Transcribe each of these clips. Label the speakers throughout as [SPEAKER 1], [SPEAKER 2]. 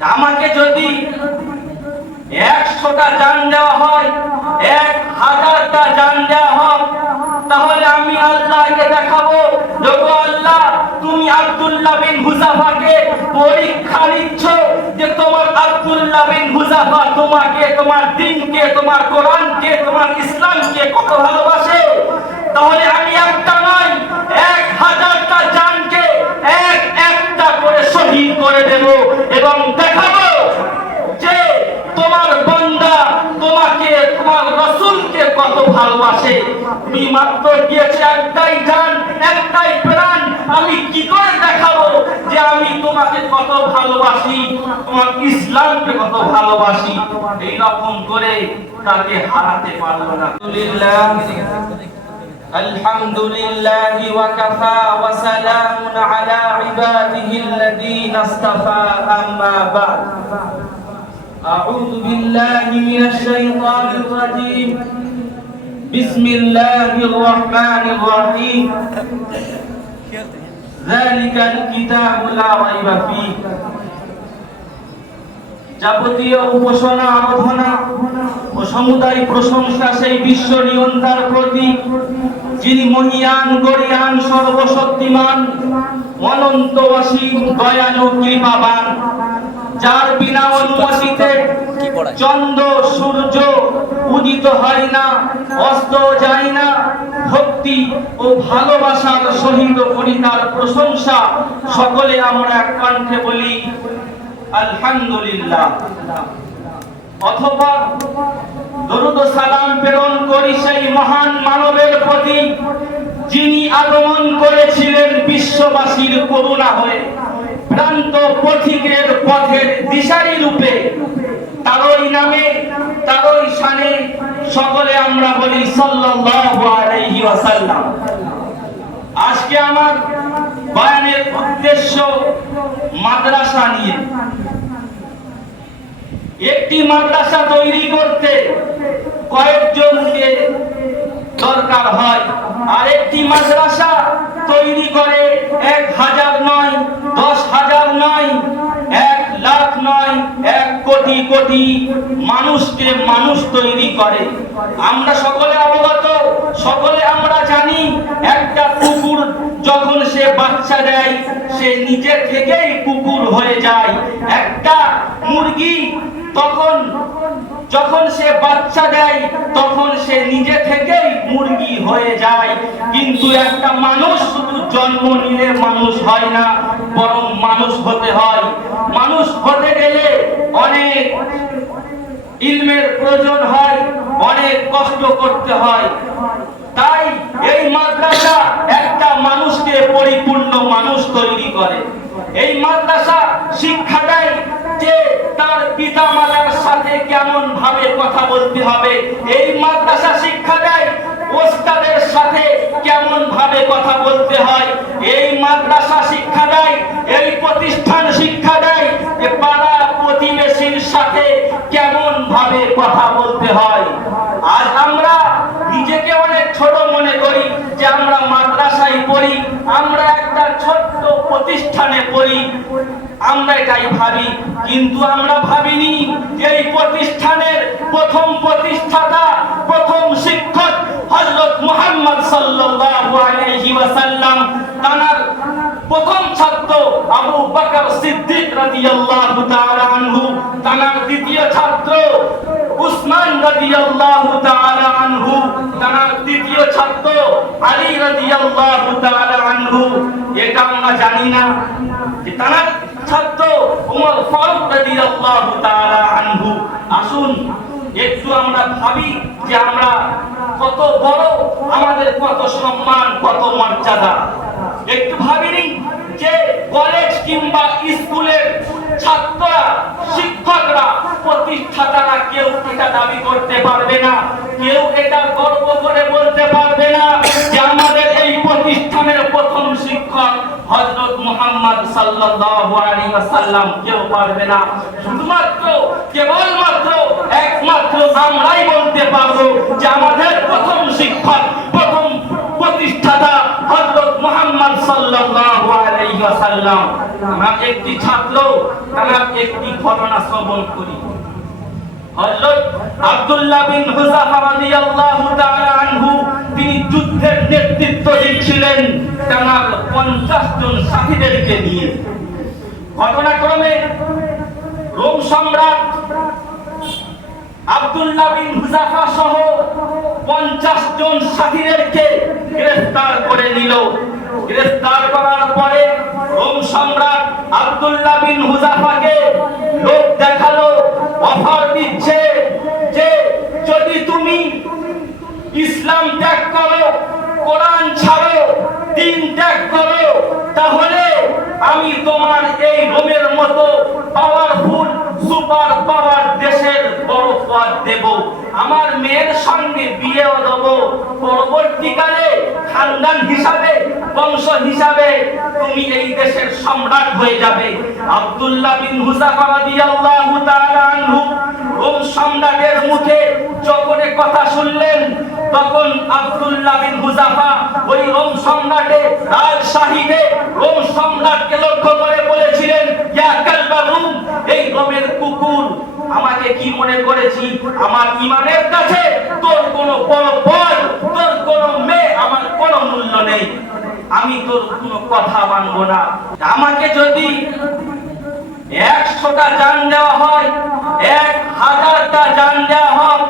[SPEAKER 1] আমাকে যদি একশোটা যান দেওয়া হয়, এক হাজারটা যান দেওয়া হয়, তাহলে আমি আল্লাহকে দেখাবো দেখো আল্লাহ, তুমি আব্দুল্লাহ বিন হুজাফাকে পরীক্ষা নিচ্ছ যে তোমার আব্দুল্লাহ বিন হুজাফা তোমাকে, তোমার দিনকে, তোমার কোরআনকে, তোমার ইসলামকে কত ভালোবাসে? তাহলে আমি একটা নয়, এক হাজারটা জানকে এক একটা করে শহীদ করে দেব এবং দেখাবো যে তোমার বান্দা তোমাকে তোমার রসুলকে কত ভালোবাসে তুমি মাত্র দিয়েছে একটাই জান একটাই প্রাণ আমি কি করে দেখাবো যে আমি তোমাকে কত ভালোবাসি তোমার ইসলামকে কত ভালোবাসি এই রকম করে তাকে হারাতে পারবো না আলহামদুলিল্লাহ الحمد لله وكفى وسلام على عباده الذين اصطفى أما بعد أعوذ بالله من الشيطان الرجيم بسم الله الرحمن الرحيم ذلك الكتاب لا ريب فيه যাবতীয় উপাসনা আরাধনা ও সমুদায় প্রশংসা সেই বিশ্ব নিয়ন্তার প্রতি যিনি মহিয়ান গরিয়ান সর্বশক্তিমান অনন্তবাসী দয়ালু কৃপাবান যার বিনা অনুমতিতে চন্দ্র, সূর্য উদিত হয় না, অস্ত যায় না। ভক্তি ও ভালোবাসার সহিত করি তার প্রশংসা। সকলে আমরা এক কণ্ঠে বলি, আলহামদুলিল্লাহ। অথবা দরুদ সালাম প্রেরণ করি সেই মহান মানবের প্রতি, যিনি আগমন করেছিলেন বিশ্ববাসীর করুণা হয়ে। ভ্রান্ত পথিকের পথের দিশারি রূপে। তারই নামে, তারই শানে সকলে আমরা বলি সাল্লাল্লাহু আলাইহি ওয়াসাল্লাম। আজকে আমার বয়ানের উদ্দেশ্য মাদ্রাসা নিয়ে। একটি মাদ্রাসা তৈরি করতে কয়েকজনকে দরকার হয়। আর একটি মাদ্রাসা তৈরি করে এক হাজার নয় দশ হাজার নয় এক লাখ নয় এক কোটি কোটি মানুষকে মানুষ তৈরি করে। আমরা সকলে অবগত, সকলে আমরা জানি, একটা কুকুর যখন সে বাচ্চা দেয়, সে নিজে থেকেই কুকুর হয়ে যায়। একটা মুরগি তখন, যখন সে বাচ্চা দেয়, তখন সে নিজে থেকেই মুরগি হয়ে যায়। কিন্তু একটা মানুষ শুধু জন্ম নিলে মানুষ হয় না, বরং মানুষ হতে হয়। মানুষ হতে গেলে ইলমের প্রয়োজন হয়, অনেক কষ্ট করতে হয়। তাই এই মাদ্রাসা একটা মানুষকে পরিপূর্ণ মানুষ তৈরি করে। এই মাদ্রাসা শিক্ষা দেয় যে তার পিতা মাতার সাথে কেমন ভাবে কথা বলতে হবে। এই মাদ্রাসা শিক্ষা দেয় ওস্তাদের সাথে কেমন ভাবে কথা বলতে হয়। এই মাদ্রাসা শিক্ষা দেয় এই প্রতিষ্ঠান শিক্ষা দেয় যে পাড়া প্রতিবেশীর সাথে কেমন ভাবে কথা বলতে হয় আজ আমরা নিজেকে অনেক ছোট মনে করি যে আমরা মাদ্রাসায় পড়ি, আমরা একটা ছোট্ট প্রতিষ্ঠানে পড়ি। আমরা এটাই ভাবি, কিন্তু আমরা ভাবিনি যে এই প্রতিষ্ঠানের প্রথম প্রতিষ্ঠাতা, প্রথম শিক্ষক হযরত মুহাম্মদ সাল্লাল্লাহু আলাইহি ওয়াসাল্লাম। তার প্রথম ছাত্র আবু বকর সিদ্দিক রাদিয়াল্লাহু তাআলা আনহু, তার দ্বিতীয় ছাত্র উসমান রাদিয়াল্লাহু তাআলা আনহু, তার তৃতীয় ছাত্র আলী রাদিয়াল্লাহু তাআলা আনহু। এটা আমরা জানি না যে তার ছাত্র ওমর ফারুক রাদিয়াল্লাহু তাআলা আনহু। আসুন, একটু আমরা ভাবি যে আমরা কত বড়, আমাদের কত সম্মান, কত মর্যাদা। একটু ভাবিনি যে কলেজ কিংবা স্কুলের ছাত্ররা, শিক্ষকরা প্রতিষ্ঠাতারা কেউ এটা দাবি করতে পারবে না। কেউ এটা গর্ব করে বলতে পারবে না যে আমাদের এই প্রতিষ্ঠানের প্রথম শিক্ষক হযরত মুহাম্মদ সাল্লাল্লাহু আলাইহি ওয়াসাল্লাম। কেউ পারবে না। শুধুমাত্র, কেবলমাত্র, একমাত্র আমরাই বলতে পারব যে আমাদের প্রথম শিক্ষক, প্রথম প্রতিষ্ঠাতা হযরত মুহাম্মদ সাল্লাল্লাহু আলাইহি ওয়াসাল্লাম। আমার একটি ছাত্র, আমার একটি ঘটনা শ্রবণ করি। হযরত আব্দুল্লাহ বিন হুযাফা রাদিয়াল্লাহু তাআলা আনহু, তিনি যুদ্ধের নেতৃত্ব দিচ্ছিলেন তার 50 জন সাথীদেরকে নিয়ে। ঘটনাক্রমে রোম সম্রাট আব্দুল্লাহ বিন সহ 50 জন সাথীদেরকে গ্রেফতার করে নিল। গ্রেফতার করার পরে রোম সম্রাট আব্দুল্লাহ বিন লোক দেখাল অফার দিচ্ছে যে যদি তুমি ইসলাম ত্যাগ করো, কোরআন ছাড়ো, দিন ত্যাগ করো, তাহলে আমি তোমার এই রোমের মতো পাওয়ারফুল সুপার পাওয়ার দেশের বড় পদ দেব। আমার মেয়ের সঙ্গে বিয়েও দেব। পরবর্তীকালে খানদান হিসাবে, বংশ হিসাবে তুমি এই দেশের সম্রাট হয়ে যাবে। আব্দুল্লাহ বিন হুযাফা রাদিয়াল্লাহু তাআলা আনহু সম্রাটের মুখে যখন কথা শুনলেন, তখন আব্দুল্লাহ বিন হুযাফা ওই রোম সম্রাটে, রাজশাহীতে রোম সম্রাটকে লক্ষ্য করে বলেছিলেন, ইয়া কালবা এই রোমের কুকুর, আমাকে কি মনে করেছি? আমার ইমানের কাছে তোর কোনো বড় পদ তোর কোনো মেয়ে আমার কোনো মূল্য নেই। আমি তোর কোনো কথা মানবো না। আমাকে যদি একশোটা যান দেওয়া হয় এক হাজারটা যান দেওয়া হয়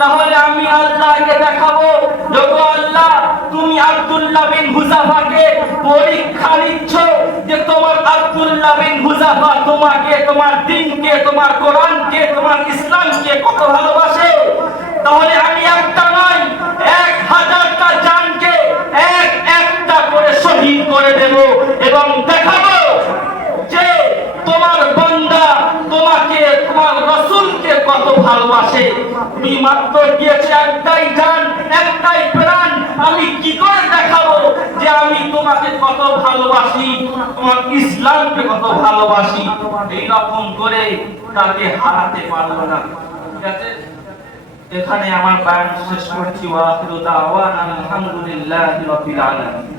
[SPEAKER 1] তাহলে আমি আল্লাহকে দেখাবো যখন আল্লাহ, তুমি আব্দুল্লাহ বিন হুজাফাকে পরীক্ষা নিচ্ছ যে তোমার আব্দুল্লাহ বিন হুজাফা তোমাকে, তোমার দিনকে, তোমার কোরআনকে, তোমার ইসলামকে কত ভালোবাসে? তাহলে আমি একটা নয়, এক হাজারটা জানকে এক একটা করে শহীদ করে দেব এবং দেখাবো যে তোমার বান্দা তোমাকে তোমার রসুলকে কত ভালোবাসে। তুমি মাত্র দিয়েছে একটাই জান একটাই প্রাণ। আমি কি করে দেখাবো যে আমি তোমাকে কত ভালোবাসি? তোমার ইসলামকে কত ভালোবাসি? এই রকম করে তাকে হারাতে পারল না। ঠিক আছে? এখানে আমার বায়ান শেষ করছি। ওয়া আখিরু দাওয়ানা আলহামদুলিল্লাহি রাব্বিল আলামিন।